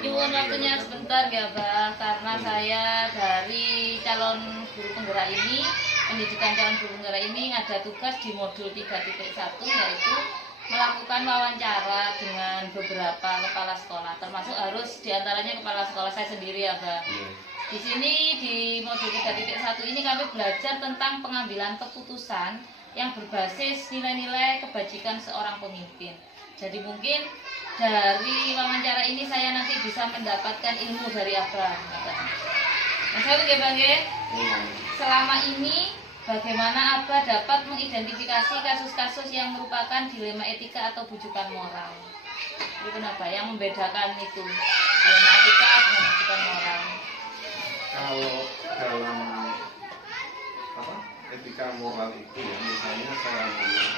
Nyuwun waktunya sebentar ya, Bah, karena saya dari calon guru penggerak ini, pendidikan calon guru penggerak ini ada tugas di modul 3.1 yaitu melakukan wawancara dengan beberapa kepala sekolah, termasuk harus diantaranya kepala sekolah saya sendiri ya, Bah. Di sini di modul 3.1 ini kami belajar tentang pengambilan keputusan yang berbasis nilai-nilai kebajikan seorang pemimpin. Jadi mungkin dari wawancara ini saya nanti bisa mendapatkan ilmu dari Abah. Mas Bang, selama ini bagaimana Abah dapat mengidentifikasi kasus-kasus yang merupakan dilema etika atau bujukan moral? Itu kenapa yang membedakan itu dilema etika dengan bujukan moral? Kalau dalam etika moral itu ya, misalnya seorang anak,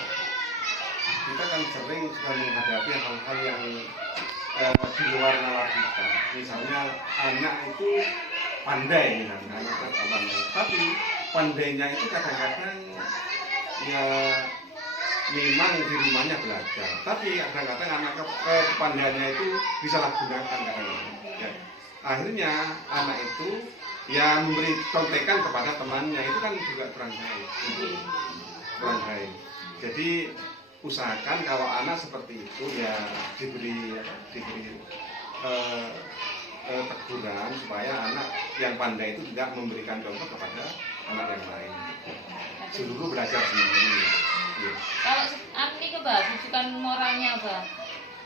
kita kan sering sudah menghadapi hal-hal yang di luar nalar kita. Misalnya anak itu pandai, misalnya anak pandai, tapi pandainya itu kadang-kadang ya memang di rumahnya belajar, tapi kadang-kadang anak kepandaiannya itu disalahgunakan kadang-kadang. Ya. Akhirnya anak itu ya memberi contekan kepada temannya, itu kan juga kurang baik. Kurang baik. Jadi usahakan kalau anak seperti itu ya diberi teguran supaya anak yang pandai itu tidak memberikan contoh kepada anak yang lain. Seluruh belajar sendiri. Ya. Kalau ini bujukan moralnya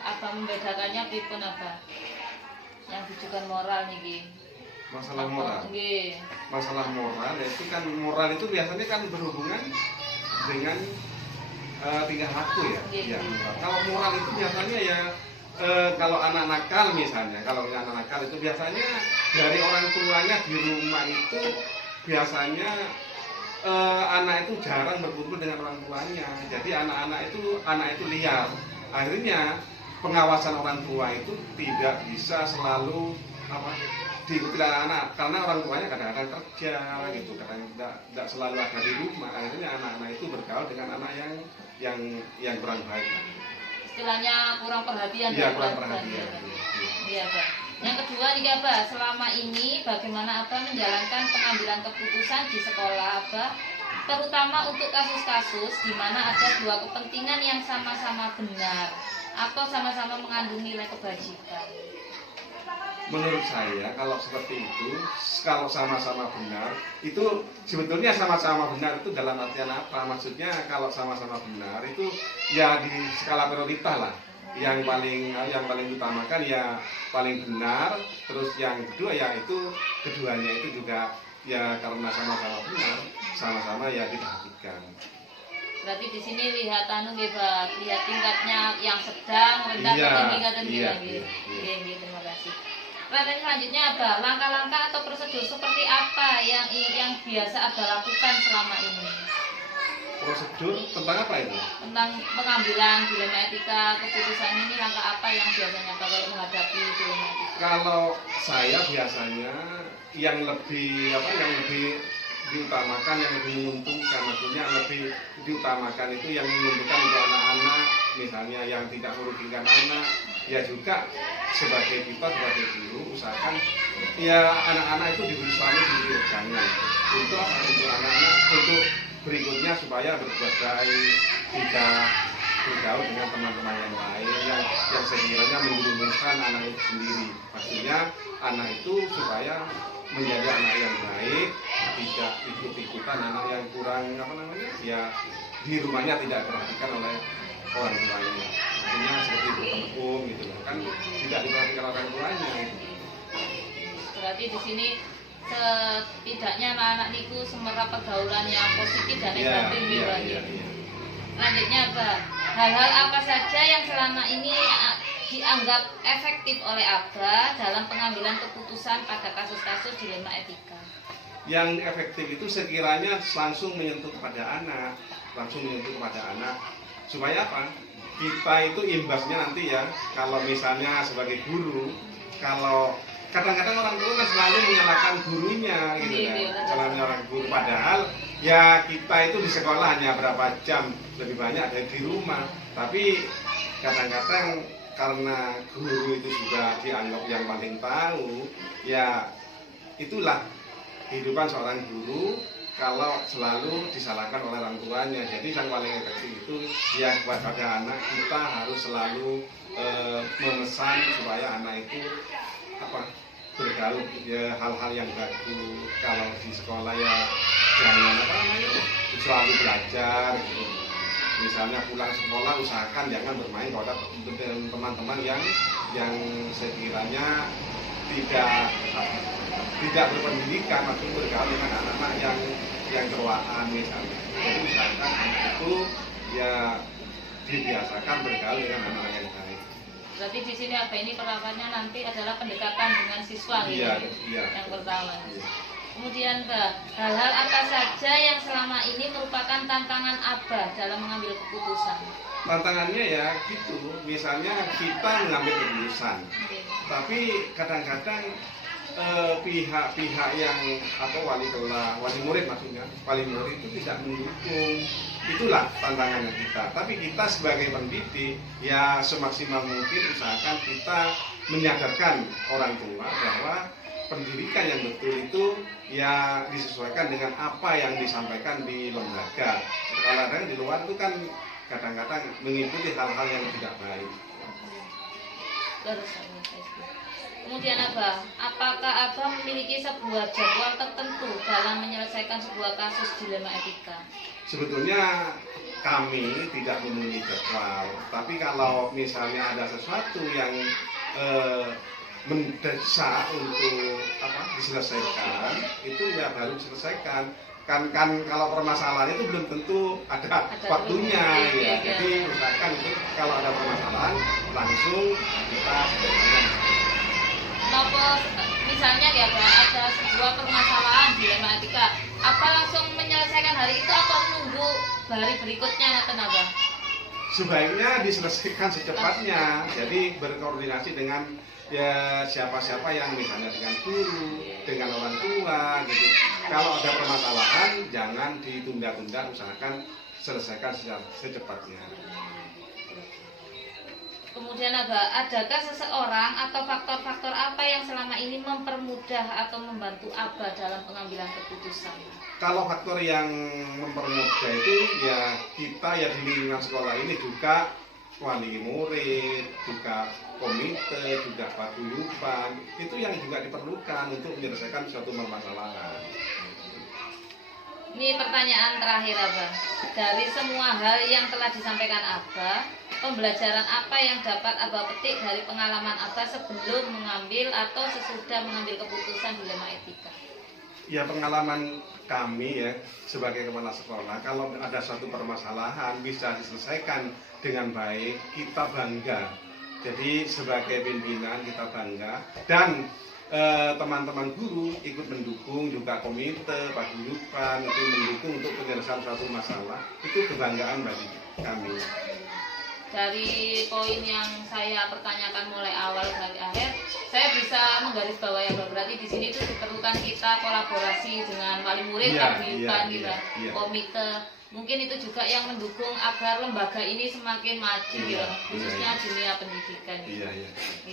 apa membedakannya pipun apa? Yang bujukan moral nih, masalah moral. Masalah moral itu kan, moral itu biasanya kan berhubungan dengan tingkah laku ya. Ya. Kalau moral itu biasanya ya kalau anak nakal misalnya, kalau anak nakal itu biasanya dari orang tuanya di rumah itu biasanya anak itu jarang berkumpul dengan orang tuanya. Jadi anak itu liar. Akhirnya pengawasan orang tua itu tidak bisa selalu diikuti anak-anak, karena orang tuanya kadang-kadang kerja gitu, kadang tidak selalu ada di rumah. Akhirnya anak-anak itu bergaul dengan anak yang kurang baik. Istilahnya kurang perhatian. Iya, kurang perhatian. Iya, Pak. Yang kedua nih, Abah, selama ini bagaimana Abah menjalankan pengambilan keputusan di sekolah Abah, terutama untuk kasus-kasus di mana ada dua kepentingan yang sama-sama benar atau sama-sama mengandung nilai kebajikan? Menurut saya kalau seperti itu, kalau sama-sama benar, itu sebetulnya sama-sama benar itu dalam artian apa? Maksudnya kalau sama-sama benar itu ya di skala prioritas lah. Yang paling utamakan ya paling benar, terus yang kedua ya itu keduanya itu juga ya karena sama-sama benar, sama-sama ya diperhatikan. Berarti di sini lihat lihat tingkatnya yang sedang, rendah, tinggi. Terima kasih. Pertanyaan selanjutnya Abah, langkah-langkah atau prosedur seperti apa yang biasa Abah lakukan selama ini? Prosedur tentang apa itu? Tentang pengambilan dilema etika keputusan ini, langkah apa yang biasanya Abah menghadapi dilema etika? Kalau saya biasanya yang lebih diutamakan, yang lebih menguntungkan, maksudnya lebih diutamakan itu yang menguntungkan untuk anak-anak, misalnya yang tidak merugikan anak, ya juga sebagai guru usahakan ya anak-anak itu diberi suami diberi jangan untuk anak-anak untuk berikutnya supaya berbuat baik, tidak bergaul dengan teman-teman yang lain yang sekiranya menjerumuskan anak itu sendiri. Maksudnya anak itu supaya menjadi anak yang baik, tidak ikut-ikutan anak yang kurang ya di rumahnya tidak diperhatikan oleh orang tuanya. Maksudnya seperti bertempung gitu kan, tidak diperhatikan orang tuanya gitu. Berarti di sini setidaknya anak-anak niku semerap pergaulan yang positif dan negatif ya. Lanjutnya Abah, hal-hal apa saja yang selama ini dianggap efektif oleh Abah dalam pengambilan keputusan pada kasus-kasus dilema etika? Yang efektif itu sekiranya langsung menyentuh kepada anak, supaya apa? Kita itu imbasnya nanti ya, kalau misalnya sebagai guru, kalau kadang-kadang orang tua kan selalu menyalahkan gurunya gitu kan, salahnya orang guru, padahal ya kita itu di sekolah hanya berapa jam lebih banyak dari di rumah, tapi kadang-kadang karena guru itu sudah dianggap yang paling tahu, ya itulah kehidupan seorang guru kalau selalu disalahkan oleh orang tuanya. Jadi yang paling efektif itu ya kepada anak kita harus selalu memesan supaya anak itu bergaul ya, hal-hal yang bagus. Kalau di sekolah ya jangan selalu belajar gitu. Misalnya pulang sekolah usahakan jangan bermain dengan teman-teman yang sekiranya tidak berpendidikan atau bergaul dengan anak-anak yang terwaan misalnya. Jadi usahakan anak itu ya dibiasakan bergaul dengan anak-anak yang baik. Berarti di sini apa ini perawatannya nanti adalah pendekatan dengan siswa gitu. Iya. Yang pertama. Iya. Kemudian hal-hal apa saja yang selama ini merupakan tantangan Abah dalam mengambil keputusan? Tantangannya ya gitu, misalnya kita mengambil keputusan, tapi kadang-kadang pihak-pihak yang atau wali kelas, wali murid maksudnya, wali murid itu tidak mendukung. Itulah tantangannya kita. Tapi kita sebagai pendidik ya semaksimal mungkin usahakan kita menyadarkan orang tua bahwa pendidikan yang betul itu ya disesuaikan dengan apa yang disampaikan di lembaga. Kadang-kadang di luar itu kan kadang-kadang mengikuti hal-hal yang tidak baik. Kemudian apakah Abah memiliki sebuah jadwal tertentu dalam menyelesaikan sebuah kasus dilema etika? Sebetulnya kami tidak memiliki jadwal, tapi kalau misalnya ada sesuatu yang mendesak untuk diselesaikan, itu ya baru diselesaikan. Kan kalau permasalahan itu belum tentu ada waktunya ya. Jadi usahakan itu kalau ada permasalahan langsung kita selesaikan. Misalnya ya ada sebuah permasalahan dilema etika, apa langsung menyelesaikan hari itu atau menunggu hari berikutnya tenaga? Sebaiknya diselesaikan secepatnya. Jadi berkoordinasi dengan ya siapa-siapa yang misalnya dengan guru, dengan orang tua gitu. Kalau ada permasalahan jangan ditunda-tunda, usahakan selesaikan secepatnya. Kemudian adakah seseorang atau faktor-faktor apa yang selama ini mempermudah atau membantu Abah dalam pengambilan keputusan? Kalau faktor yang mempermudah itu ya kita ya di lingkungan sekolah ini juga wali murid, juga komite, juga paguyuban, itu yang juga diperlukan untuk menyelesaikan suatu permasalahan. Ini pertanyaan terakhir Abah. Dari semua hal yang telah disampaikan Abah, pembelajaran apa yang dapat Abah petik dari pengalaman Abah sebelum mengambil atau sesudah mengambil keputusan dilema etika? Ya pengalaman kami ya sebagai kepala sekolah, kalau ada suatu permasalahan bisa diselesaikan dengan baik, kita bangga. Jadi sebagai pimpinan kita bangga dan teman-teman guru ikut mendukung, juga komite, paguyuban itu mendukung untuk penyelesaian suatu masalah, itu kebanggaan bagi kami. Dari poin yang saya pertanyakan mulai awal dari akhir, saya bisa menggarisbawahi berarti di sini itu diperlukan kita kolaborasi dengan wali murid, paguyuban, komite. Mungkin itu juga yang mendukung agar lembaga ini semakin maju khususnya dunia pendidikan.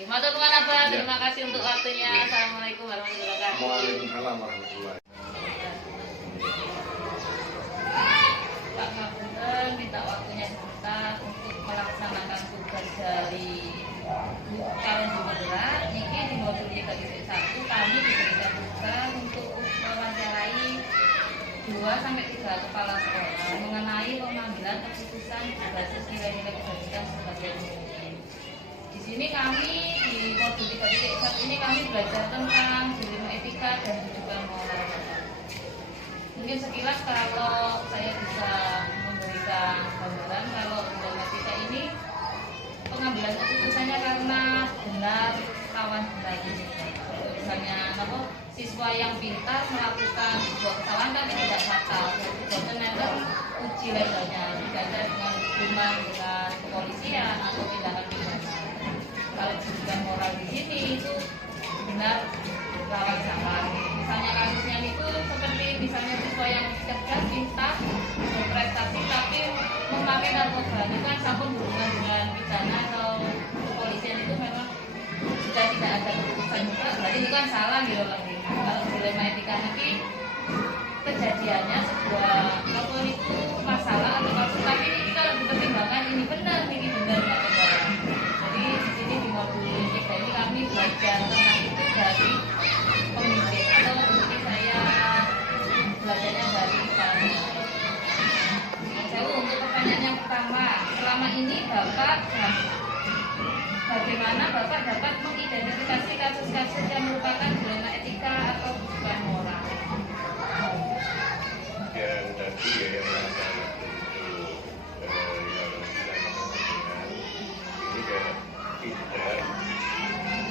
Matur nuwun Abah, terima kasih untuk waktunya. Assalamualaikum warahmatullahi wabarakatuh. Waalaikumsalam warahmatullahi wabarakatuh. Pak Ngapunten minta waktunya sebentar untuk melaksanakan tugas dari calon di Madura. Niki di modul YKTP 1 kami diberikan tugas untuk mewawancarai 2-3 kepala sekolah mengenai pengambilan keputusan berbasis nilai-nilai kebajikan sebagai pemimpin. Di sini kami di modul 3.1 ini kami belajar tentang dilema etika dan juga moral. Mungkin sekilas kalau saya bisa memberikan gambaran kalau dilema etika ini pengambilan keputusannya karena benar lawan benar ini. Misalnya siswa yang pintar melakukan sebuah kesalahan tapi tidak fatal, boten enten uji levelnya, tidak ada dengan hubungan dengan kepolisian atau tindakan pidana. Kalau pendidikan moral di sini itu benar lawan salah. Misalnya kasusnya itu seperti misalnya siswa yang cerdas, pintar, berprestasi tapi memakai narkoba, itu kan sampun hubungan dengan pidana atau kepolisian. gitu Pak. Kalau dilema etika nanti kejadiannya sebuah apa itu masalah atau kasus, tapi ini kita lebih pertimbangkan ini benar nggak benar. Jadi di sini di modul etika ini kami belajar tentang itu dari pemimpin atau mungkin saya belajarnya dari kami. Saya untuk pertanyaan yang pertama, selama ini Bapak bagaimana Bapak dapat mengidentifikasi kasus-kasus yang merupakan dilema etika atau bukan moral? Yang tadi ya yang masalah untuk yang ini kayak tidak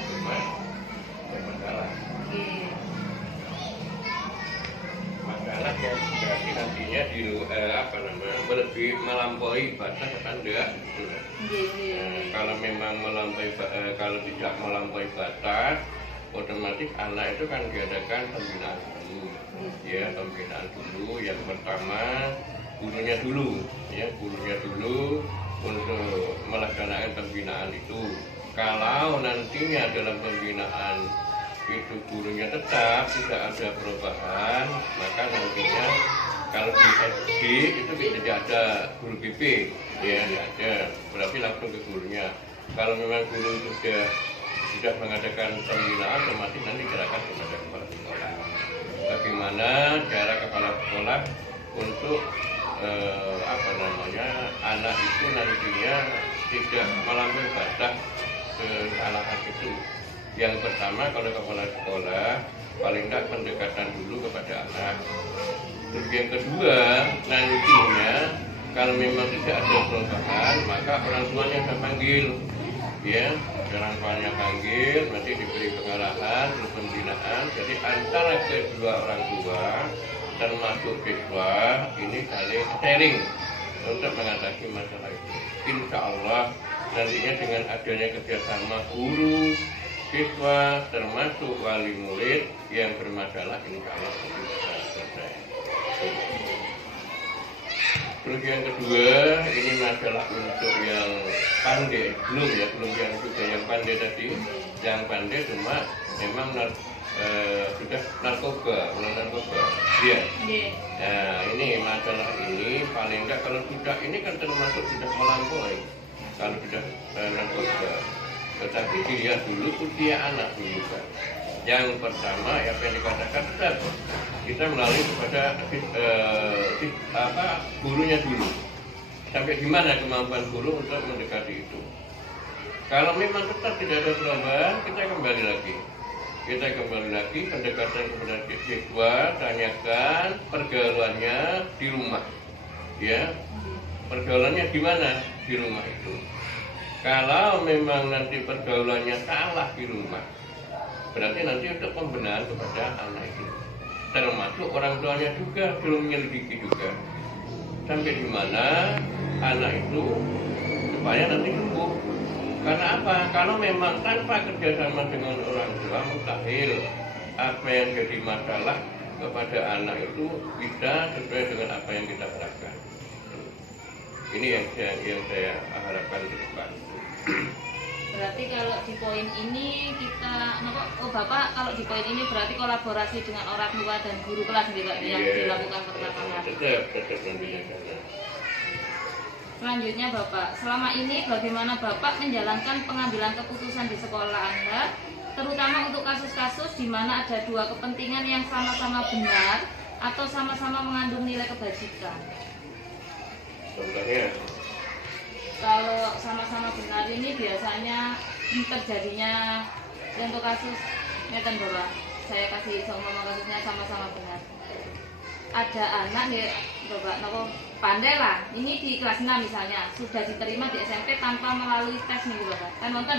cuma yang masalah. Masalah yang berarti nantinya di apa namanya lebih melampaui batas kan enggak gitu. Kalau memang melampaui kalau tidak melampaui batas, otomatis anak itu kan diadakan pembinaan dulu. Ya, pembinaan dulu. Yang pertama gurunya dulu, ya gurunya dulu untuk melaksanakan pembinaan itu. Kalau nantinya dalam pembinaan itu gurunya tetap tidak ada perubahan, maka nantinya kalau di SD itu tidak ada guru BP, ya tidak ada, berarti langsung ke gurunya. Kalau memang guru sudah mengadakan pembinaan, otomatis nanti serahkan kepada kepala sekolah. Bagaimana cara kepala sekolah untuk apa namanya anak itu nantinya tidak melampaui batas kesalahan itu. Yang pertama, kalau kepala sekolah paling tidak pendekatan dulu kepada anak. Terus yang kedua, nantinya kalau memang tidak ada perubahan, maka orang tuanya akan panggil, ya orang tuanya panggil, nanti diberi pengarahan, terus pembinaan. Jadi antara kedua orang tua termasuk siswa ini saling sharing untuk mengatasi masalah itu. Insya Allah nantinya dengan adanya kerjasama guru, siswa, termasuk wali murid yang bermasalah, insya Allah bisa selesai. Terus yang kedua, ini masalah untuk yang pandai, belum yang juga yang pandai tadi, yang pandai cuma memang sudah narkoba, ya. Nah ini masalah ini paling enggak kalau sudah ini kan termasuk sudah melampaui kalau sudah narkoba. Tetapi dilihat dulu usia anak dulu kan. Yang pertama yang dikatakan tetap kita melalui kepada gurunya dulu. Sampai gimana kemampuan guru untuk mendekati itu. Kalau memang tetap tidak ada perubahan, kita kembali lagi pendekatan kepada siswa, tanyakan pergaulannya di rumah, ya pergaulannya gimana di rumah itu. Kalau memang nanti pergaulannya salah di rumah, berarti nanti untuk pembenahan kepada anak itu, termasuk orang tuanya juga belum menyelidiki juga sampai di mana anak itu supaya nanti sembuh. Karena apa? Kalau memang tanpa kerjasama dengan orang tua, mustahil apa yang jadi masalah kepada anak itu bisa sesuai dengan apa yang kita harapkan. Ini yang saya harapkan ke depan. Berarti kalau di poin ini kita, Bapak kalau di poin ini berarti kolaborasi dengan orang tua dan guru kelas gitu Pak, yang dilakukan pertama kali. Tetap nantinya. Selanjutnya Bapak, selama ini bagaimana Bapak menjalankan pengambilan keputusan di sekolah Anda, terutama untuk kasus-kasus di mana ada dua kepentingan yang sama-sama benar atau sama-sama mengandung nilai kebajikan? Contohnya? Kalau sama-sama benar ini biasanya terjadinya untuk kasus ngeten Bapak, saya kasih seumpama kasusnya sama-sama benar. Ada anak nih Bapak, pandai lah, ini di kelas 6 misalnya sudah diterima di SMP tanpa melalui tes nih Bapak, kan nonton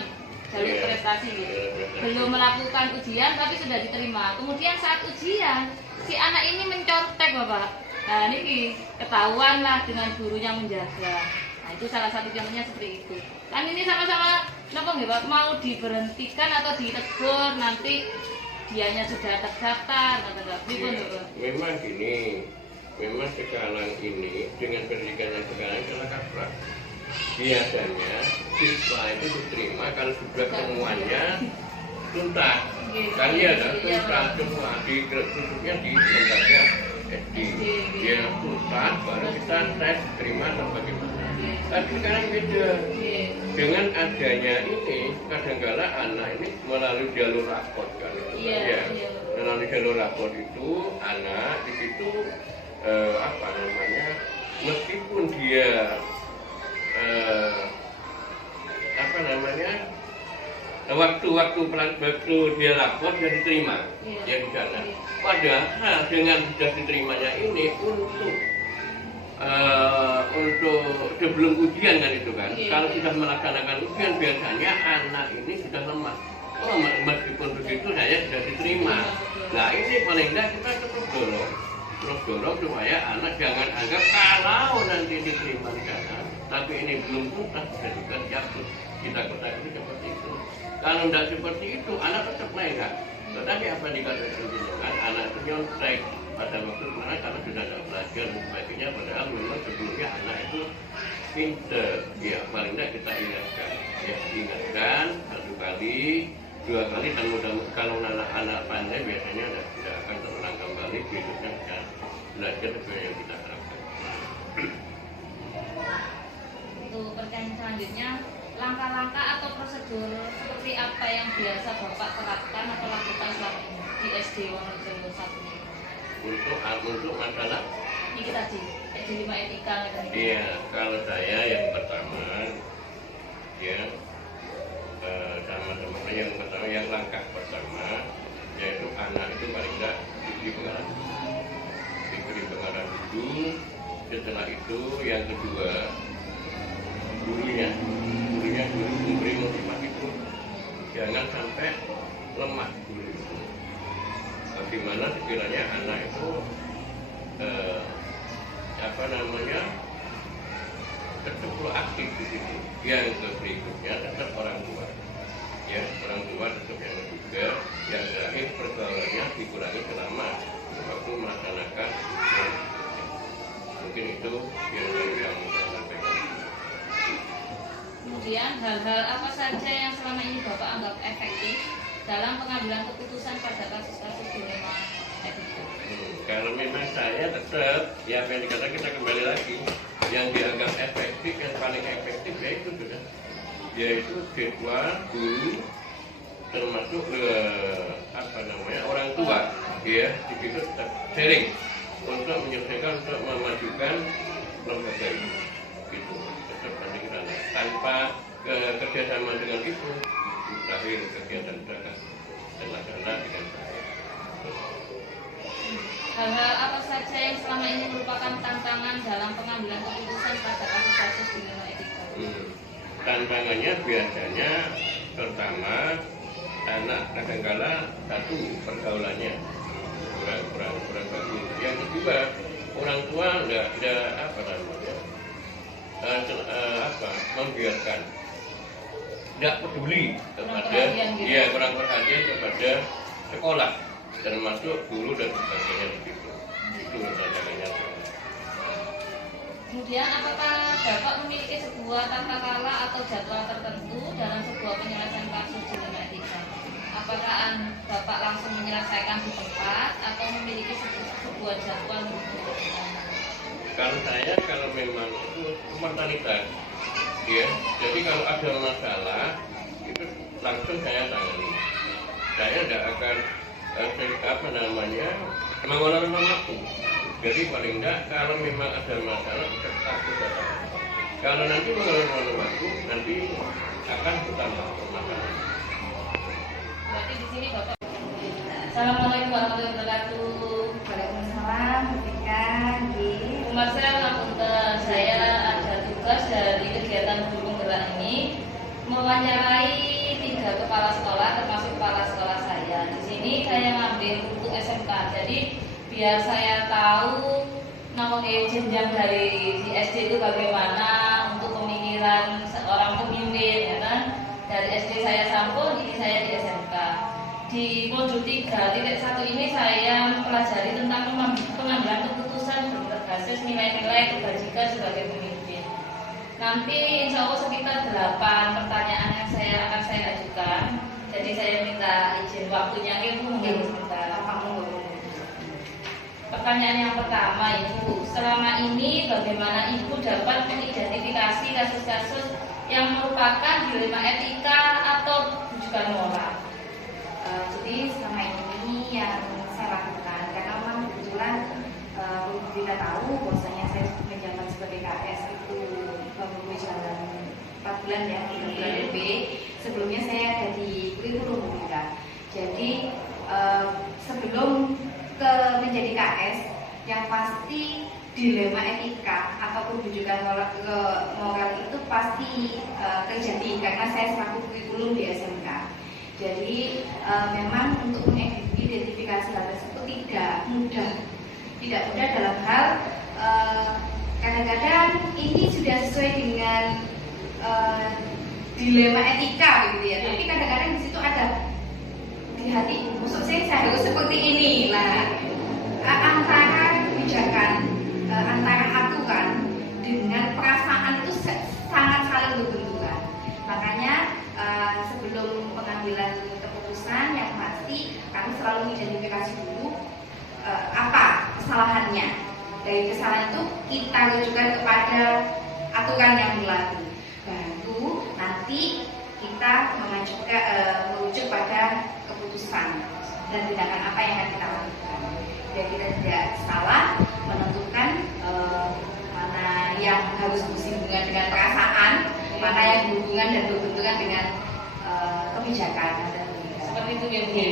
jalur prestasi gitu, belum melakukan ujian tapi sudah diterima. Kemudian saat ujian si anak ini mencontek Bapak, nah ini ketahuan lah dengan guru yang menjaga. Nah itu salah satu contohnya seperti itu. Kan ini sama-sama Bapak mau diberhentikan atau ditegur, nanti dianya sudah terdaftar atau memang gini, memang sekarang ini dengan pendidikan yang sekarang adalah kaprah. Biasanya siswa itu diterima kalau sudah semuanya tuntas. Kali ada tuntas semua di khususnya di lembaga SD. Ya tuntas baru kita tes terima atau bagaimana. Tapi sekarang beda. Dengan adanya ini kadang-kala anak ini melalui jalur rapor kan. Melalui jalur rapor itu anak di situ apa namanya, meskipun dia apa namanya, waktu dia lapor dia diterima ya di sana. Padahal dengan sudah diterimanya ini untuk sebelum ujian kan itu kan. Kalau sudah melaksanakan ujian biasanya anak ini sudah lemah. Oh, meskipun begitu saya sudah diterima. Nah ini paling tidak kita terus dorong supaya anak jangan anggap kalau nanti diterima di sana, tapi ini belum tuntas sudah juga dicabut. Kita ketahui seperti itu. Kalau tidak seperti itu, anak tetap nekat. Tetapi apa dikatakan jenengan, anak itu nyontek pada waktu mana karena sudah tidak belajar dan sebagainya. Padahal memang sebelumnya anak itu pinter. Ya paling tidak kita ingatkan. Ya ingatkan 1 kali, 2 kali. Dan mudah-mudahan kalau anak-anak pandai biasanya tidak akan terulang kembali. Besoknya bisa belajar sesuai yang kita harapkan. Untuk pertanyaan selanjutnya, langkah-langkah atau prosedur seperti apa yang biasa Bapak terapkan atau lakukan selama ini di SD Wonorejo 1 ini? Untuk masalah Ini tadi, SD 5 etika. Iya, kalau saya yang pertama, ya sama-sama yang pertama, yang langkah pertama yaitu anak itu paling tidak diberi pengarahan dulu. Setelah itu yang kedua, gurunya memberi motivasi itu jangan sampai lemah guru itu. Bagaimana sekiranya anak itu apa namanya, tetap proaktif di situ. Yang berikutnya tetap orang tua. Ya, orang tua tetap yang juga. Yang terakhir pergaulannya dikurangi selama waktu melaksanakan. Mungkin itu yang saya sampaikan. Kemudian hal-hal apa saja yang selama ini Bapak anggap efektif dalam pengambilan keputusan pada kasus-kasus dilema etika? Kalau memang saya tetap, ya apa yang dikatakan kita kembali lagi, yang dianggap efektif, yang paling efektif yaitu sudah, yaitu siswa, guru, termasuk apa namanya, orang tua, ya, di situ tetap sharing untuk menyelesaikan, untuk memajukan lembaga ini, gitu, tetap nanti kita tanpa kerjasama dengan itu, terakhir kegiatan dagang terlaksana dengan baik. Hal-hal apa saja yang selama ini merupakan tantangan dalam pengambilan keputusan pada kasus-kasus dilema etika? Tantangannya biasanya pertama, anak kadangkala satu pergaulannya kurang bagus. Yang kedua, orang tua tidak apa namanya, membiarkan, tidak peduli kepada, kurang perhatian kepada sekolah, termasuk guru dan sebagainya begitu. Itu tantangannya. Kemudian apakah Bapak memiliki sebuah tata cara atau jadwal tertentu dalam sebuah penyelesaian kasus dilema etika? Apakah Bapak langsung menyelesaikan di tempat atau memiliki sebuah jadwal? Kalau saya, kalau memang itu spontanitas, ya. Jadi kalau ada masalah itu langsung saya tangani. Saya tidak akan apa namanya, mengulur waktu. Jadi paling tidak kalau memang ada masalah tetap aku datang. Kalau nanti mengulur waktu, nanti akan bertambah permasalahan. Berarti di sini Bapak. Assalamualaikum warahmatullahi wabarakatuh. Waalaikumsalam. Saya Ngapunten, saya ada tugas dari kegiatan guru penggerak ini mewawancarai 3 kepala sekolah termasuk kepala sekolah saya. Di sini saya ngambil untuk SMK. Jadi biar saya tahu namanya jenjang dari di SD itu bagaimana untuk pemikiran seorang pemimpin, ya kan? Dari SD saya sampul, ini saya di SMK. Di modul 3.1 ini saya mempelajari tentang pengambilan keputusan berbasis nilai-nilai kebajikan sebagai pemimpin. Nanti insya Allah sekitar 8 pertanyaan yang akan saya ajukan. Jadi Jadi saya minta izin waktunya Ibu mungkin sebentar. Pertanyaan yang pertama Ibu, selama ini bagaimana Ibu dapat mengidentifikasi kasus-kasus yang merupakan dilema etika atau rujukan moral? Jadi selama ini yang saya lakukan, karena memang kebetulan kita tahu bahwasanya saya menjabat sebagai KS itu baru berjalan 4 bulan ya, 3 bulan lebih. Sebelumnya saya ada di kurikulum kita. Jadi sebelum menjadi KS, yang pasti dilema etika ataupun rujukan moral itu pasti terjadi karena saya selaku kurikulum di SMK. Jadi memang untuk mengidentifikasi hal tersebut tidak mudah dalam hal kadang-kadang ini sudah sesuai dengan dilema etika gitu ya. Tapi kadang-kadang di situ ada di hati, maksud saya harus seperti ini lah. Antara kebijakan, antara aturan dengan perasaan itu sangat saling berbenturan. Makanya sebelum pengambilan keputusan yang pasti kami selalu mengidentifikasi dulu apa kesalahannya. Dari kesalahan itu kita rujukan kepada aturan yang berlaku. Baru nanti kita merujuk pada keputusan dan tindakan apa yang akan kita lakukan. Jadi kita tidak salah menentukan mana yang harus bersinggungan dengan perasaan, mana yang berhubungan dan berbenturan dengan kebijakan. Seperti itu ya Bu.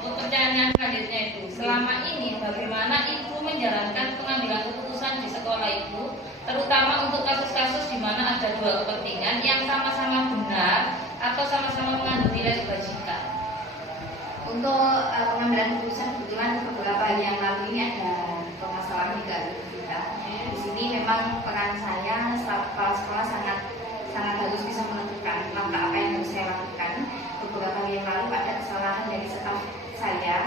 Untuk pertanyaan selanjutnya itu, selama ini bagaimana Ibu menjalankan pengambilan keputusan di sekolah Ibu, terutama untuk kasus-kasus di mana ada dua kepentingan yang sama-sama benar atau sama-sama mengandung nilai kebajikan? Untuk pengambilan keputusan kebetulan beberapa hari yang lalu ini ada permasalahan juga kita. Di sini memang peran saya kepala sekolah sangat harus bisa menentukan langkah apa yang harus saya lakukan. Beberapa hari yang lalu ada kesalahan dari staf saya,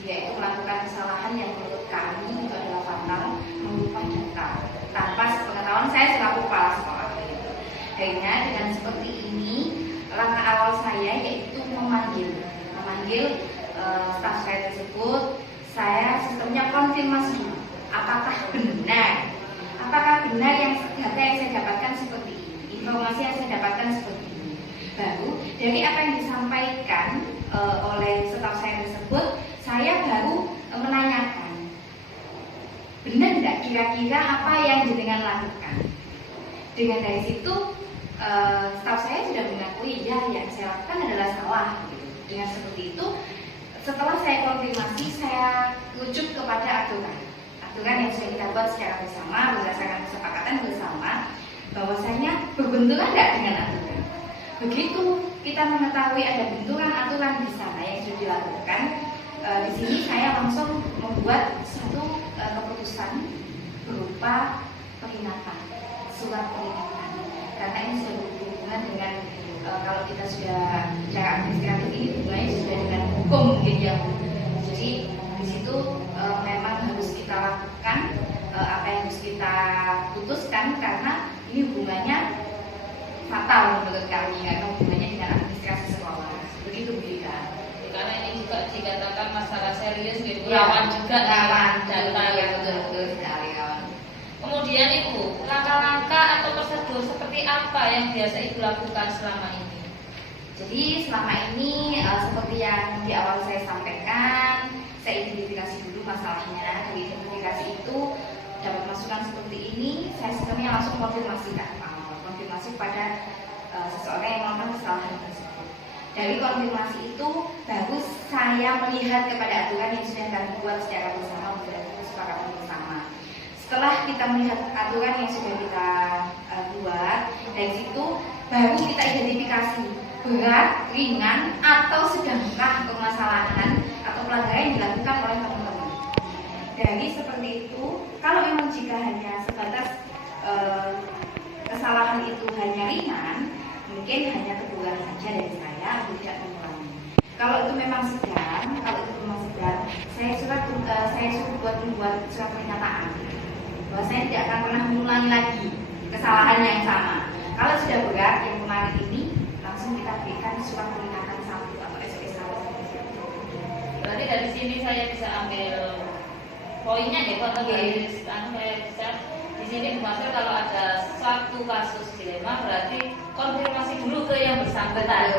dia itu melakukan kesalahan yang menurut kami itu adalah fatal, mengubah data tanpa sepengetahuan saya selaku kepala sekolah. Akhirnya dengan seperti ini langkah awal saya yaitu memanggil staf saya tersebut. Saya sistemnya konfirmasi apakah benar yang data yang saya dapatkan seperti ini, informasi yang saya dapatkan seperti ini. Baru dari apa yang disampaikan oleh staf saya tersebut, saya baru menanyakan, benar tidak kira-kira apa yang jenengan lakukan? Dengan dari situ staf saya sudah mengakui ya yang saya lakukan adalah salah. Dengan seperti itu, setelah saya konfirmasi, saya rujuk kepada aturan yang sudah kita buat secara bersama berdasarkan kesepakatan bersama bahwasanya berbenturan tidak dengan aturan. Begitu kita mengetahui ada benturan aturan di sana yang sudah dilakukan, di sini saya langsung membuat satu keputusan berupa peringatan, surat peringatan. Karena ini sudah berhubungan dengan kalau kita sudah bicara administratif ini hubungannya sudah dengan hukum mungkin ya. Jadi di situ memang harus kita lakukan apa yang harus kita putuskan karena ini hubungannya fatal menurut kami karena hubungannya dengan administrasi sekolah. Begitu Bu Ika. Karena ini juga dikatakan masalah serius gitu, rawan juga rawan data ya. Betul sekali rawan. Kemudian Ibu, langkah-langkah atau prosedur seperti apa yang biasa Ibu lakukan selama ini? Jadi selama ini seperti yang di awal saya sampaikan, saya identifikasi dulu masalahnya. Dari identifikasi itu dapat masukan seperti ini, saya sistemnya langsung konfirmasi pada seseorang yang melakukan kesalahan tersebut. Dari konfirmasi itu baru saya melihat kepada aturan yang sudah kami buat secara bersama berdasarkan kesepakatan bersama. Setelah kita melihat aturan yang sudah kita buat, dari situ baru kita identifikasi berat, ringan, atau sedangkah permasalahan atau pelanggaran yang dilakukan oleh teman-teman. Dari seperti itu, kalau memang jika hanya sebatas kesalahan itu hanya ringan, mungkin hanya teguran saja dari saya, tidak mengulangi. Kalau itu memang sedang, saya suruh membuat surat pernyataan bahwa saya tidak akan pernah mengulangi lagi kesalahan yang sama. Kalau sudah berat yang kemarin ini, langsung kita surat peringatan 1 atau SOP 1. Berarti dari sini saya bisa ambil poinnya gitu atau dari saya bisa di sini dimaksud kalau ada suatu kasus dilema berarti konfirmasi dulu ke yang bersangkutan.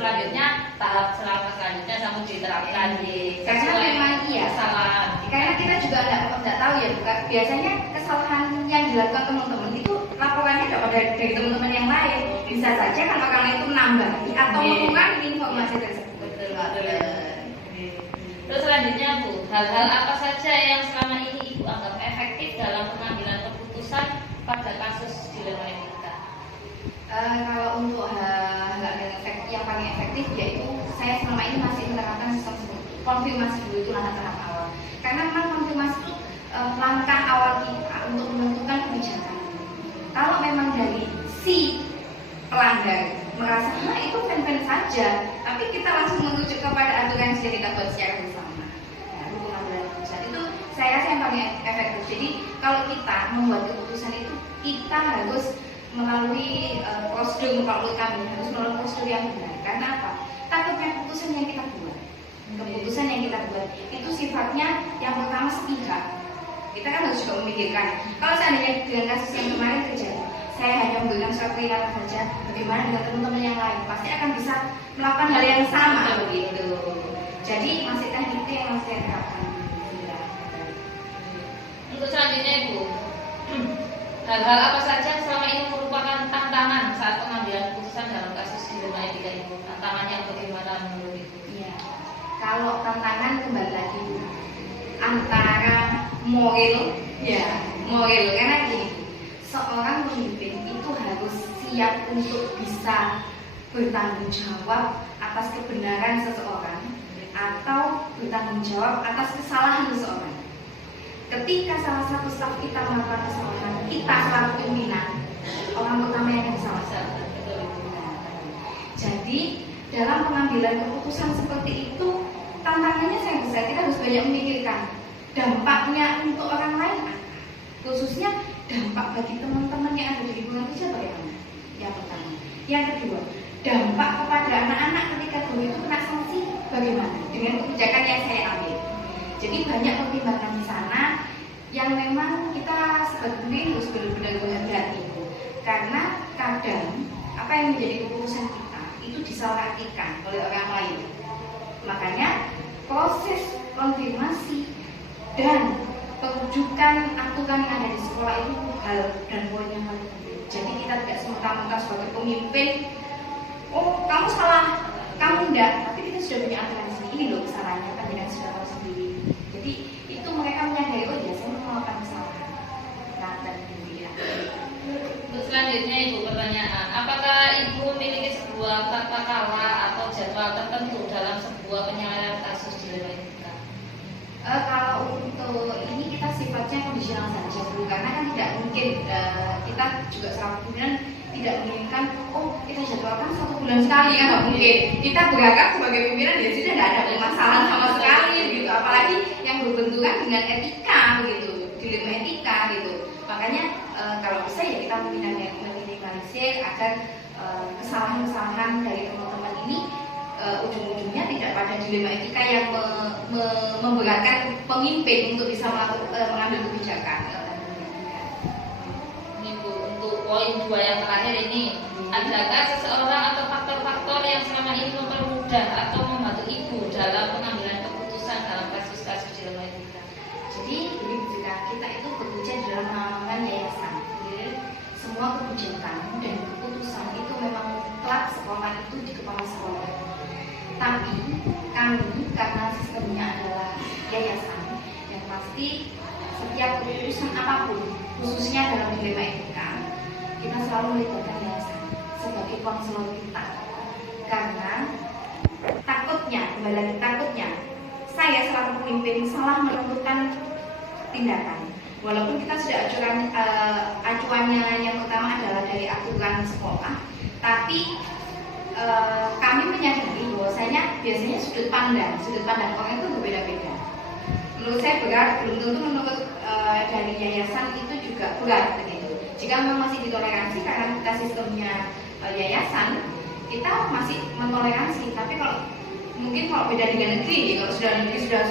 Selanjutnya tahap selanjutnya namun diterapkan di karena memang iya kesalahan. Karena kita juga nggak tahu ya bukan biasanya kesalahan yang dilakukan teman-teman itu laporannya dapat dari teman-teman yang lain, bisa saja karena itu menambahi atau mengurangi informasi tersebut. Terus selanjutnya Bu, hal-hal apa saja yang selama ini Ibu anggap efektif dalam pengambilan keputusan pada kasus dilema etika? Kalau untuk hal-hal yang paling efektif yaitu saya selama ini masih menerapkan sistem konfirmasi dulu itu langkah awal. Karena memang konfirmasi itu langkah awal kita untuk menentukan kebijakan. Kalau memang dari si pelanggar merasa itu fan-fan saja, tapi kita langsung merujuk kepada aturan yang sudah kita buat secara bersama. Nah, pengambilan keputusan itu saya rasa yang paling efektif. Jadi kalau kita membuat keputusan itu kita harus melalui prosedur, kalau kami harus melalui prosedur yang benar. Karena apa? Takutnya keputusan yang kita buat itu sifatnya yang pertama sepihak. Kita kan harus juga memikirkan. Kalau seandainya dengan kasus yang kemarin terjadi, saya hanya memberikan surat peringatan saja, bagaimana dengan teman-teman yang lain? Pasti akan bisa melakukan hal yang sama begitu. Jadi masih teknik yang harus saya terapkan. Untuk selanjutnya Ibu, hal-hal apa saja yang selama ini merupakan tantangan saat pengambilan keputusan dalam kasus dilema etika Ibu? Tantangannya bagaimana menurut Ibu? Iya. Kalau tantangan kembali lagi antara moral karena gini, seorang pemimpin itu harus siap untuk bisa bertanggung jawab atas kebenaran seseorang atau bertanggung jawab atas kesalahan seseorang. Ketika salah satu staf kita melakukan kesalahan, kita selaku pimpinan orang pertama yang akan disalahkan. Jadi dalam pengambilan keputusan seperti itu tantangannya sangat besar. Kita harus banyak memikirkan dampaknya untuk orang lain apa, khususnya dampak bagi teman-teman yang ada di lingkungan kerja bagaimana. Yang pertama, yang kedua, dampak kepada anak-anak ketika guru itu kena sanksi bagaimana dengan kebijakan yang saya ambil. Jadi banyak pertimbangan di sana yang memang kita sebagai pemimpin harus benar-benar berhati-hati, karena kadang apa yang menjadi keputusan kita itu disalahartikan oleh orang lain. Makanya proses konfirmasi dan perujukan aturan yang ada di sekolah itu hal dan poin yang paling penting. Jadi kita tidak semata-mata sebagai pemimpin, oh kamu salah, kamu enggak, tapi kita sudah punya aturan di sini. Ini loh kesalahannya, kan tidak sudah tahu sendiri. Jadi itu mereka menyadari, oh ya saya melakukan kesalahan. Nah, dan kemudian. Untuk selanjutnya Ibu pertanyaan, apakah Ibu memiliki sebuah tata cara atau jadwal tertentu dalam sebuah penyelesaian kasus dilema etika? Kalau untuk ini kita sifatnya kondisional saja dulu, karena kan tidak mungkin kita juga selaku pimpinan tidak menginginkan oh kita jadwalkan 1 bulan sekali, kan nggak mungkin. Kita berharap sebagai pimpinan ya sudah tidak ada permasalahan sama sekali gitu, apalagi yang berbenturan dengan etika begitu, dilema etika gitu. Makanya kalau bisa ya kita meminimalisir agar kesalahan-kesalahan dari teman-teman ini ujung-ujungnya tidak pada dilema etika yang memberatkan pemimpin untuk bisa mengambil kebijakan. Ini Bu, untuk poin 2 yang terakhir ini, adakah seseorang atau faktor-faktor yang selama ini mempermudah atau membantu Ibu dalam pengambilan keputusan dalam kasus-kasus dilema etika? Jadi jika kita itu bekerja dalam naungan yayasan, semua kebijakan dan keputusan itu memang mutlak sekolah itu di kepala sekolah. Tapi kami karena sistemnya adalah yayasan, yang pasti setiap keputusan apapun, khususnya dalam dilema etika, kita selalu melibatkan yayasan sebagai konselor kita. Karena takutnya, kembali lagi takutnya, saya selaku pemimpin salah menentukan tindakan. Walaupun kita sudah acuannya yang pertama adalah dari aturan sekolah, tapi kami menyadari bahwasanya biasanya sudut pandang orang itu berbeda-beda. Menurut saya berat, belum tentu menurut dari yayasan itu juga berat begitu. Jika memang masih ditoleransi karena kita sistemnya yayasan, kita masih mentoleransi. Tapi kalau mungkin kalau beda dengan negeri, kalau sudah negeri sudah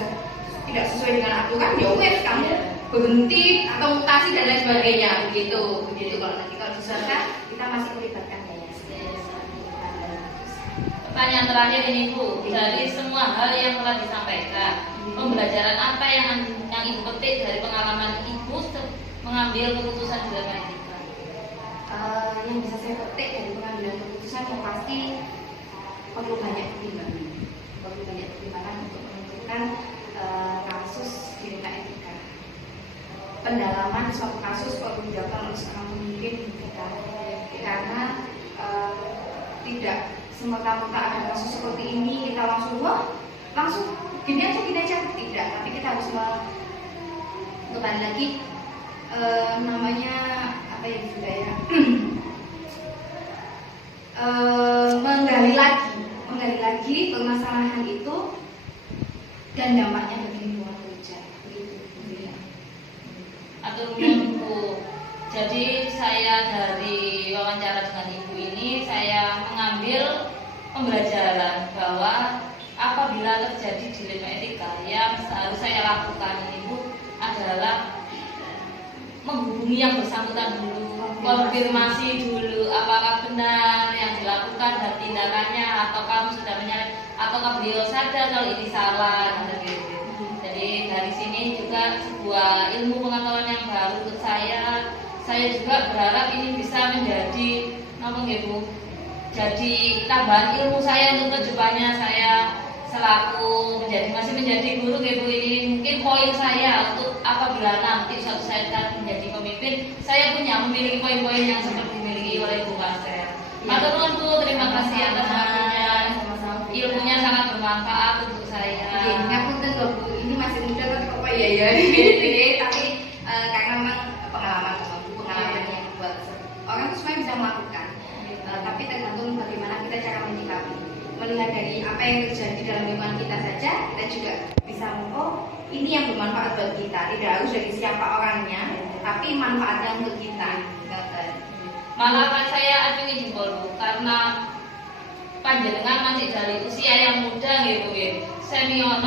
tidak sesuai dengan aturan, ya wes kamu berhenti atau mutasi dan lain sebagainya, begitu. Kalau nanti kalau di swasta kita masih melibatkan yayasan. Pertanyaan terakhir ini Bu, dari semua hal yang telah disampaikan, pembelajaran apa yang Ibu petik dari pengalaman Ibu mengambil keputusan dalam etika? Yang bisa saya petik dari pengambilan keputusan yang pasti perlu banyak pertimbangan untuk menentukan kasus di ranah etika. Pendalaman suatu kasus perlu dilakukan oleh seorang pemimpin kita, karena tidak semata-mata ada kasus seperti ini kita langsung gini aja tidak, tapi kita harus kembali lagi namanya apa ya juga ya menggali lagi permasalahan itu dan dampaknya bagi lingkungan kerja, begitu ya. Atur nuwun Bu. Jadi saya dari wawancara dengan Ibu ini saya mengambil pembelajaran bahwa apabila terjadi dilema etika yang harus saya lakukan Ibu adalah menghubungi yang bersangkutan dulu, konfirmasi dulu apakah benar yang dilakukan dan tindakannya, atau kamu sudah menyadari, ataukah beliau sadar kalau ini salah, gitu. Jadi dari sini juga sebuah ilmu pengetahuan yang baru untuk saya. Saya juga berharap ini bisa menjadi jadi tambahan ilmu saya untuk kedepannya. Saya selaku masih menjadi guru Bu, ini mungkin poin saya untuk apabila nanti suatu saat menjadi pemimpin, saya memiliki poin-poin yang seperti dimiliki oleh Bu Master. Matur nuwun Bu, terima kasih atas waktunya. Ilmunya sangat bermanfaat untuk saya. Ngapunten loh Bu, ini masih muda tapi kok ya. Tapi karena memang pengalaman yang buat orang itu semuanya bisa melakukan. Tapi tergantung bagaimana kita cara menyikapi. Melihat dari apa yang terjadi dalam lingkungan kita saja, kita juga bisa ini yang bermanfaat buat kita. Tidak harus dari siapa orangnya, tapi manfaatnya untuk kita. Malah saya acungi jempol Bu, karena panjenengan masih dari usia yang muda gitu, senior.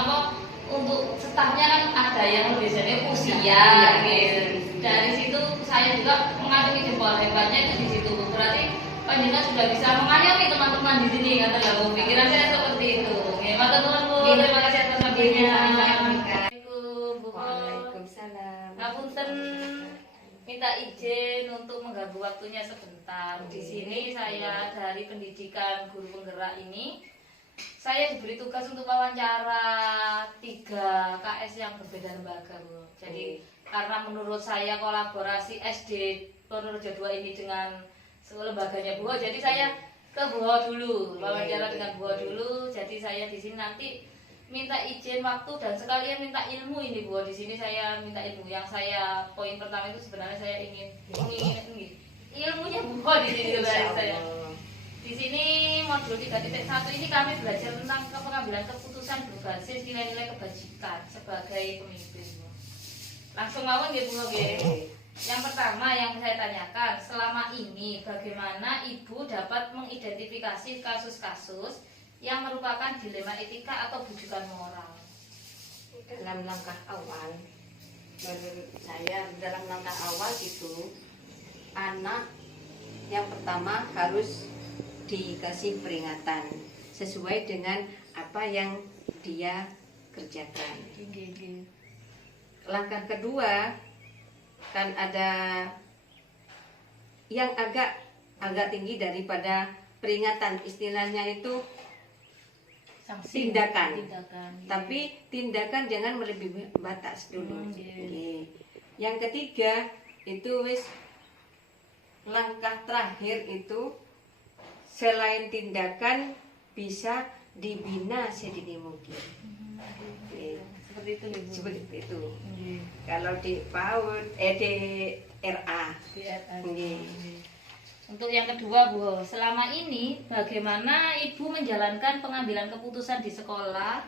Untuk stafnya kan ada yang lebih senior usia, gitu. Dari situ saya juga mengacungi jempol, hebatnya itu di situ. Berarti panjenengan sudah bisa mengayomi teman-teman di sini, kata Bu. Pikiran saya seperti itu. Matur nuwun Bu, terima kasih atas waktunya. Assalamualaikum Bu. Waalaikumsalam. Ngapunten, minta izin untuk mengganggu waktunya sebentar. Di sini saya dari pendidikan guru penggerak ini, saya diberi tugas untuk wawancara 3 KS yang berbeda lembaga Bu. Jadi karena menurut saya kolaborasi SD Purworejo 2 ini dengan lembaganya Bu, jadi saya ke Bu dulu, wawancara dengan Bu dulu. Jadi saya di sini nanti minta izin waktu dan sekalian minta ilmu ini Bu. Di sini saya minta ilmu. Yang saya poin pertama itu sebenarnya saya ingin ilmunya Bu di sini saya. Di sini modul 3.1 ini kami belajar tentang pengambilan keputusan berbasis nilai-nilai kebajikan sebagai pemimpin Bu. Langsung mawon ya Bu. Yang pertama yang saya tanyakan, selama ini bagaimana Ibu dapat mengidentifikasi kasus-kasus yang merupakan dilema etika atau bujukan moral? Dalam langkah awal, menurut saya dalam langkah awal itu anak yang pertama harus dikasih peringatan sesuai dengan apa yang dia kerjakan. Langkah kedua kan ada yang agak tinggi daripada peringatan, istilahnya itu tindakan. Tapi tindakan jangan melebihi batas dulu. Yang ketiga itu langkah terakhir itu selain tindakan bisa dibina sedini mungkin. Seperti itu. Kalau di PAUD, di RA. Untuk yang kedua Bu, selama ini bagaimana Ibu menjalankan pengambilan keputusan di sekolah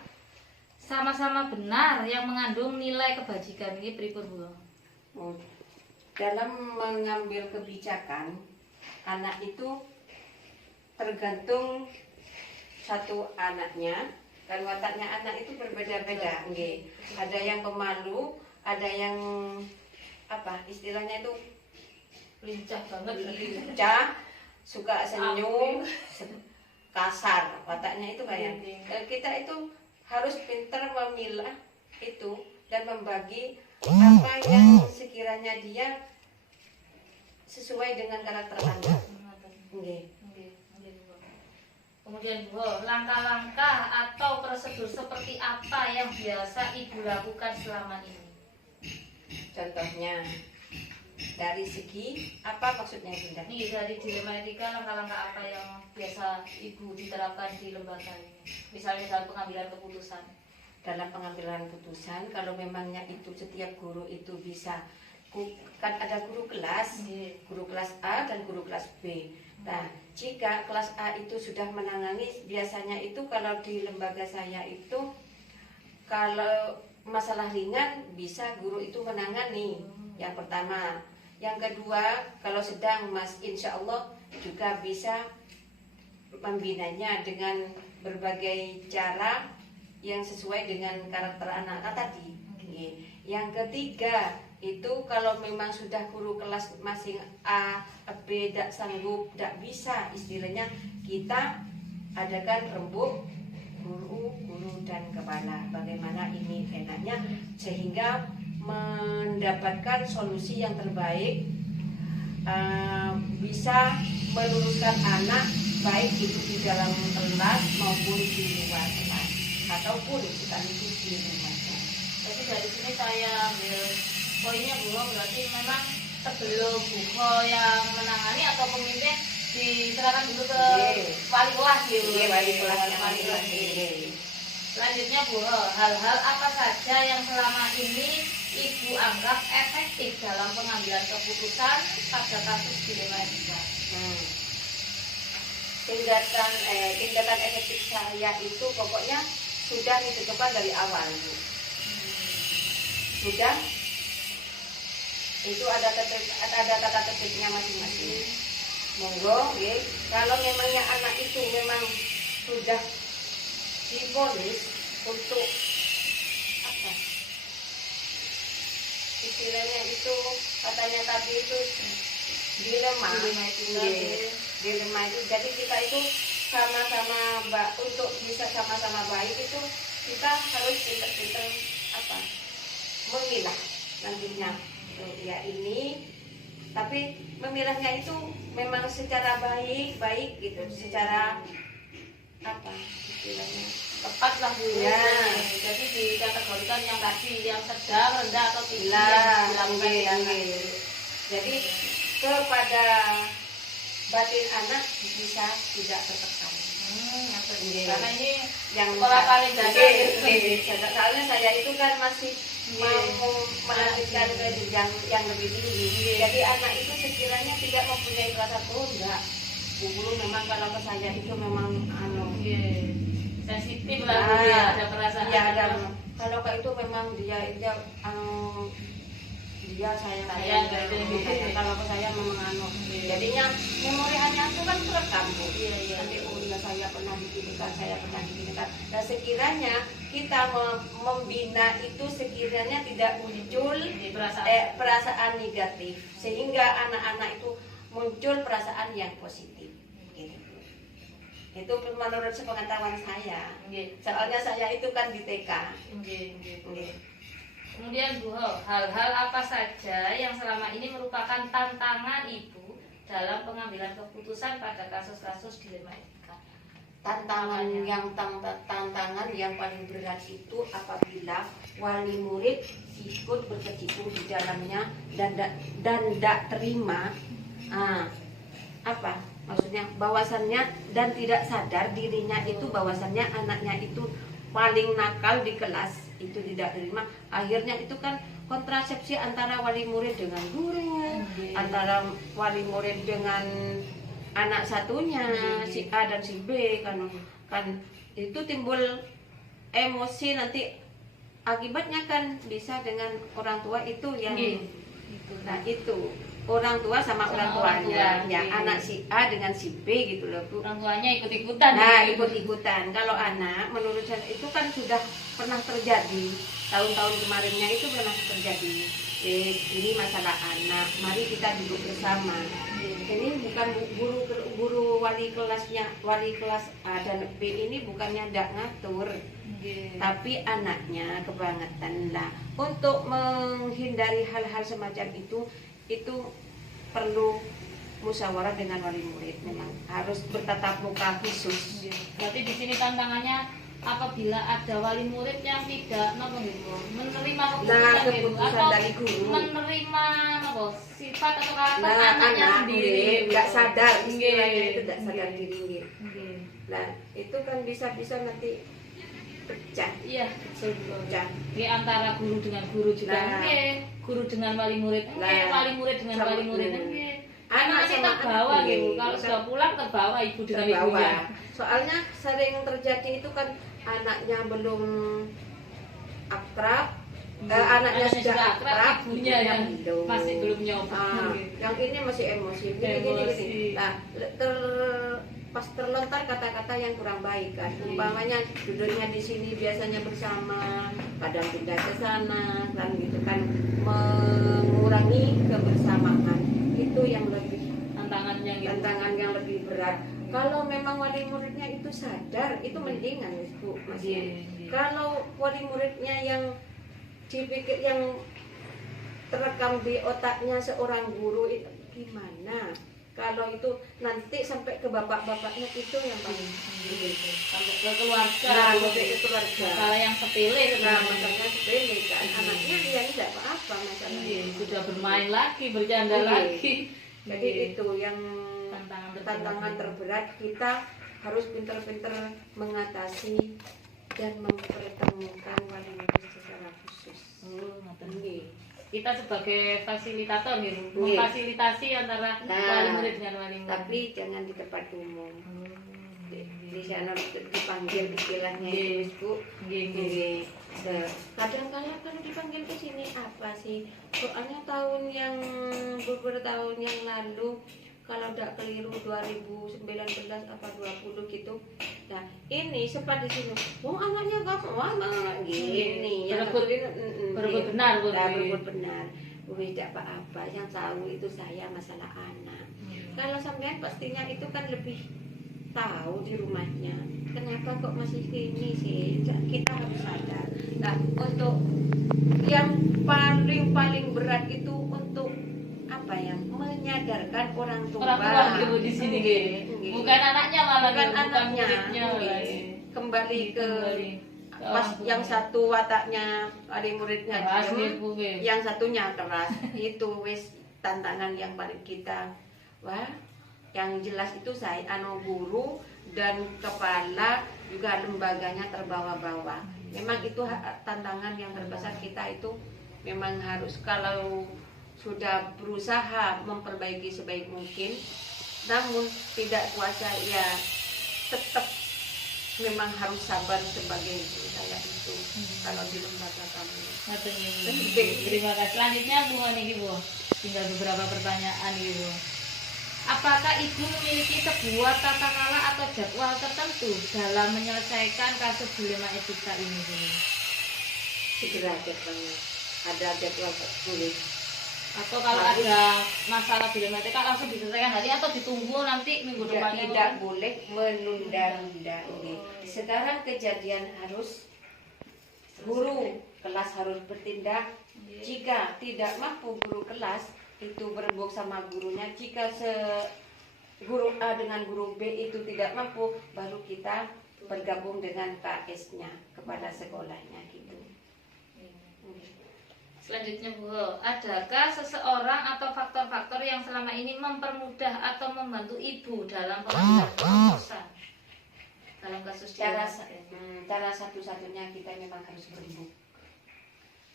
sama-sama benar yang mengandung nilai kebajikan ini pripun Bu? Dalam mengambil kebijakan, anak itu tergantung satu anaknya, kan wataknya anak itu berbeda-beda, nggih. Ada yang pemalu, ada yang apa istilahnya itu lincah banget lincah, suka senyum, kasar wataknya itu kayak. Dan kita itu harus pintar memilah itu dan membagi apa yang sekiranya dia sesuai dengan karakter Anda. Nggih. Kemudian Bu, langkah-langkah atau prosedur seperti apa yang biasa Ibu lakukan selama ini? Contohnya dari segi apa maksudnya Bunda? Ini dari dilema etika, langkah-langkah apa yang biasa Ibu diterapkan di lembaga ini? Misalnya dalam pengambilan keputusan. Dalam pengambilan keputusan, kalau memangnya itu setiap guru itu bisa, kan ada guru kelas A dan guru kelas B. Nah, jika kelas A itu sudah menangani, biasanya itu kalau di lembaga saya itu, kalau masalah ringan bisa guru itu menangani. Yang pertama, yang kedua, kalau sedang insya Allah juga bisa membinanya dengan berbagai cara yang sesuai dengan karakter anak tadi. Yang ketiga, itu kalau memang sudah guru kelas masing A, B tidak sanggup, tidak bisa, istilahnya kita adakan rembuk guru dan kepala. Bagaimana ini enaknya sehingga mendapatkan solusi yang terbaik, bisa meluruskan anak baik itu di dalam kelas maupun di luar kelas ataupun sekaligus di rumahnya. Jadi dari sini saya ambil poinnya Bu, berarti memang sebelum Bu yang menangani atau pemimpin diserahkan dulu ke wali kelas gitu. Wali kelasnya Wali kelas. masing-masing. Selanjutnya Bu, hal-hal apa saja yang selama ini Ibu anggap efektif dalam pengambilan keputusan pada kasus dilema etika? Tindakan efektif saya itu pokoknya sudah ditentukan dari awal. Sudah itu ada tata tertibnya masing-masing. Monggo, nggih. Kalau memangnya anak itu memang sudah divonis untuk apa? Istilahnya itu katanya tadi itu dilema itu. Jadi kita itu sama-sama untuk bisa sama-sama baik itu kita harus pintar-pintar apa? Memilah nantinya. Ya ini, tapi memilahnya itu memang secara baik gitu, secara apa istilahnya Tepat lah Bu ya. Jadi dikategorikan yang tadi, yang sedang, rendah atau tinggi Lah, yang dilakukan. jadi kepada batin anak bisa tidak tertekan. Karena ini yang sekolah paling dasar. soalnya saya itu kan masih mau melanjutkan ke jenjang yang lebih tinggi. Jadi anak itu sekiranya tidak mempunyai perasaan enggak. Guru memang kalau ke saya itu memang sensitif lah Bu, ya, ada perasaan. Ya ada. Kalau kayak itu memang dia saya kalau ke saya memang jadinya memori anak itu kan terekam Bu. Nanti saya pernah diginikan. Nah sekiranya kita membina itu sekiranya tidak muncul perasaan negatif, sehingga anak-anak itu muncul perasaan yang positif. Gitu. Itu menurut sepengetahuan saya. Soalnya saya itu kan di TK. Kemudian Bu, hal-hal apa saja yang selama ini merupakan tantangan Ibu dalam pengambilan keputusan pada kasus-kasus dilema etika? Tantangan yang paling berat itu apabila wali murid ikut berkecimpung di dalamnya dan tidak terima apa maksudnya bahwasannya dan tidak sadar dirinya itu bahwasannya anaknya itu paling nakal di kelas, itu tidak terima. Akhirnya itu kan kontrasepsi antara wali murid dengan guru, antara wali murid dengan anak satunya, si A dan si B, kan itu timbul emosi, nanti akibatnya kan bisa dengan orang tua itu yang nah itu orang tua sama orang tuanya, tua, ya iya. anak si A dengan si B gitu loh Bu. Orang tuanya ikut-ikutan. Nah, ya. ikut-ikutan. Kalau anak, menurut saya itu kan sudah pernah terjadi. Tahun-tahun kemarinnya itu pernah terjadi. Ini masalah anak. Mari kita duduk bersama. Ini bukan guru wali kelasnya, wali kelas A dan B ini bukannya tidak ngatur, tapi anaknya kebangetan lah. Untuk menghindari hal-hal semacam itu perlu musyawarah dengan wali murid, memang harus bertatap muka khusus. Berarti di sini tantangannya apabila ada wali murid yang tidak menerima keputusan dari guru, menerima sifat atau karakter nah, anaknya sendiri, nggak sadar, istilahnya Nggih. itu tidak sadar diri. Nggih. Nah, itu kan bisa nanti pecah. Iya, betul. Pecah. Nggih, antara guru dengan guru juga Nah. nggih, guru dengan wali murid nggih, Nah. wali murid dengan Sama- wali murid nggih. Anak Masih sama terbawa anak, gitu. nggih. Kalau sudah pulang terbawa ibu dengan Terbawa. ibunya. Soalnya sering terjadi itu kan anaknya belum akrab, anaknya sudah akrab, ibunya yang belum. masih belum nyoba. Yang ini masih emosi, gini. Emosi. Nah, pas terlontar kata-kata yang kurang baik kan. Umpamanya duduknya di sini biasanya bersama, kadang pindah ke sana, kan gitu kan, mengurangi kebersamaan. Itu yang lebih Tantangannya gitu. tantangan yang lebih berat. Kalau memang wali muridnya itu sadar, itu mendingan Bu, Mas. Iya. Kalau wali muridnya yang dipikir, yang terekam di otaknya seorang guru itu gimana? Kalau itu nanti sampai ke bapak-bapaknya itu yang paling Sampai ke keluarga. nah, sampai ke keluarga. Kalau yang sepele Nah, sebenarnya. masalahnya sepele kan, anaknya dia tidak apa-apa masalahnya. Iya, sudah bermain lagi, bercanda Iya. lagi. Jadi Iya. itu yang tantangan terberat, kita harus pintar-pintar mengatasi dan mempertemukan wali murid secara khusus. Oh, ngoten. Nggih. Kita sebagai fasilitator gitu, Nggih. memfasilitasi antara Nah, wali murid dengan wali murid. Tapi jangan di tempat umum. Oh, Di sana dipanggil istilahnya Nggih. itu Bu. Nggih, nggih. Nggih. Kadang-kala kalau dipanggil ke sini apa sih? Soalnya tahun yang beberapa tahun yang lalu, kalau tidak keliru 2019 apa 20 gitu. Nah, ini sempat di sini. Oh, anaknya kamu, mama gini. Yang Berebut- satu ini, berebut iya. benar, Bu. Nah, berebut benar. Tidak apa-apa, yang tahu itu saya masalah anak. Kalau sampean pastinya itu kan lebih tahu di rumahnya. Kenapa kok masih gini sih? Kita harus sadar. Nah, untuk yang paling berat itu untuk apa ya? Menyadarkan orang tua. Orang tua gitu di sini nggih. Nggih. Bukan anaknya malah, Bukan bukan anaknya. muridnya malah. Nggih. Kembali ke Kembali ke pas orang tua. yang satu wataknya wali muridnya Keras, diem, nggih, Bu, nggih. yang satunya keras. Itu wis tantangan yang paling kita. Wah, yang jelas itu saya guru dan kepala juga lembaganya terbawa-bawa. Memang itu tantangan yang terbesar kita itu, memang harus kalau sudah berusaha memperbaiki sebaik mungkin, namun tidak kuasa ya tetap memang harus sabar sebagai guru saya itu kalau di lembaga kami. Ngoten nggih, Bu. Terima kasih. Selanjutnya Bu niki Bu. Tinggal beberapa pertanyaan gitu. Apakah Ibu memiliki sebuah tata cara atau jadwal tertentu dalam menyelesaikan kasus dilema etika ini, Bu? Segera jadwalnya, ada jadwal tertulis. Atau kalau ada masalah dilema etika langsung diselesaikan hari atau ditunggu nanti minggu depannya? Tidak boleh menunda-nunda. Sekarang kejadian harus guru kelas harus bertindak. Jika tidak mampu guru kelas itu berembuk sama gurunya. Jika guru A dengan guru B itu tidak mampu, baru kita bergabung dengan KS-nya kepada sekolahnya gitu. Selanjutnya Bu, adakah seseorang atau faktor-faktor yang selama ini mempermudah atau membantu Ibu dalam pengambilan keputusan dalam kasus Cara dilema? cara satu-satunya kita memang harus berembuk.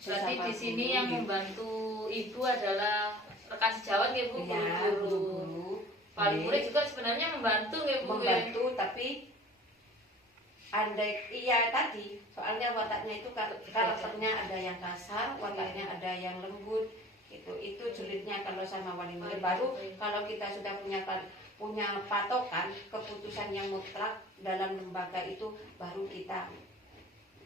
Berarti Sesama di sini guru, yang gitu. membantu Ibu adalah rekan sejawat ya Bu, Ya, guru. guru. Wali murid juga sebenarnya membantu ya Bu. Membantu, tapi andai iya tadi soalnya wataknya itu karakternya ada yang kasar, wataknya ada yang lembut. Itu julidnya kalau sama wali murid. Baru kalau kita sudah punya patokan keputusan yang mutlak dalam lembaga itu, baru kita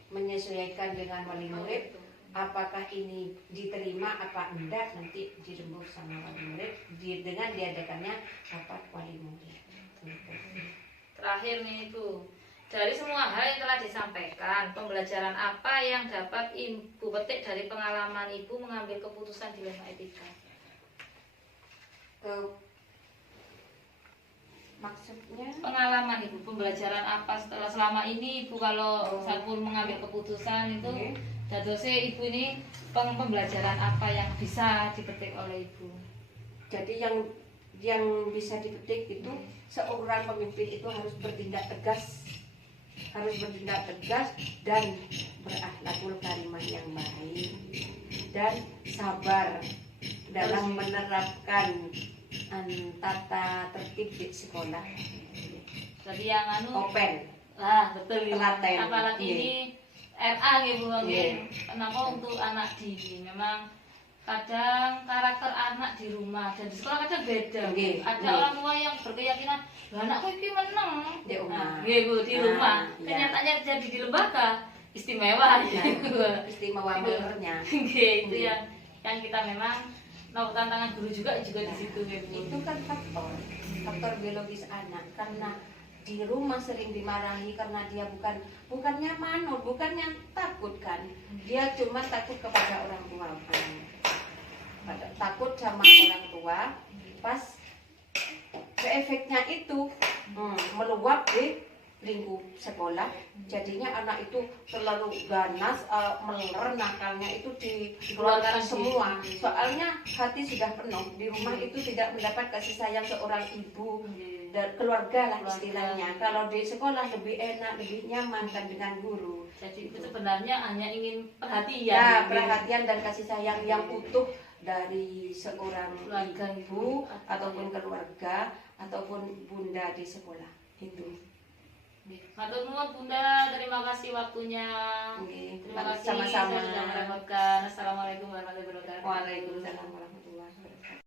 menyesuaikan dengan wali murid. Apakah ini diterima apa enggak, nanti dirembuk sama wali murid dengan diadakannya rapat wali murid. Terakhir nih Ibu, dari semua hal yang telah disampaikan, pembelajaran apa yang dapat Ibu petik dari pengalaman Ibu mengambil keputusan dilema etika? Maksudnya Pengalaman Ibu, pembelajaran apa setelah selama ini Ibu kalau sampun mengambil keputusan itu, dadosnya Ibu ini pembelajaran apa yang bisa dipetik oleh Ibu? jadi yang bisa dipetik itu, seorang pemimpin itu harus bertindak tegas, dan berakhlakul karimah yang baik dan sabar dalam menerapkan tata tertib di sekolah. Jadi yang Open, betul telaten. Apalagi Iya. ini RA gitu Bang. Iya. Kenapa untuk anak dini memang kadang karakter anak di rumah dan di sekolah kadang beda. Iya. Ada Iya. orang tua yang berkeyakinan anakku ini menang Di rumah. Bu, di rumah. Iya. Kenyataannya jadi di lembaga istimewa Iya. gitu. Istimewa melernya. Itu yang kita memang tantangan guru juga di situ Bu. Itu kan faktor biologis anak, karena di rumah sering dimarahi karena dia bukannya manut, bukannya takut kan, dia cuma takut kepada orang tua, takut sama orang tua. Pas efeknya itu meluap di lingkup sekolah, jadinya anak itu terlalu ganas, meler, nakalnya itu dikeluarkan semua. Soalnya hati sudah penuh, di rumah itu tidak mendapat kasih sayang seorang ibu dan keluarga lah istilahnya. Kalau di sekolah lebih enak, lebih nyaman kan dengan guru. Jadi itu sebenarnya hanya ingin perhatian. Ya, perhatian dan kasih sayang yang utuh dari seorang Keluarga, ibu ataupun keluarga ataupun bunda di sekolah itu. Matur nuwun Bunda, terima kasih waktunya. Oke, Terima kasih sama-sama. saya sudah merepotkan. Assalamualaikum warahmatullahi wabarakatuh. Waalaikumsalam warahmatullahi wabarakatuh.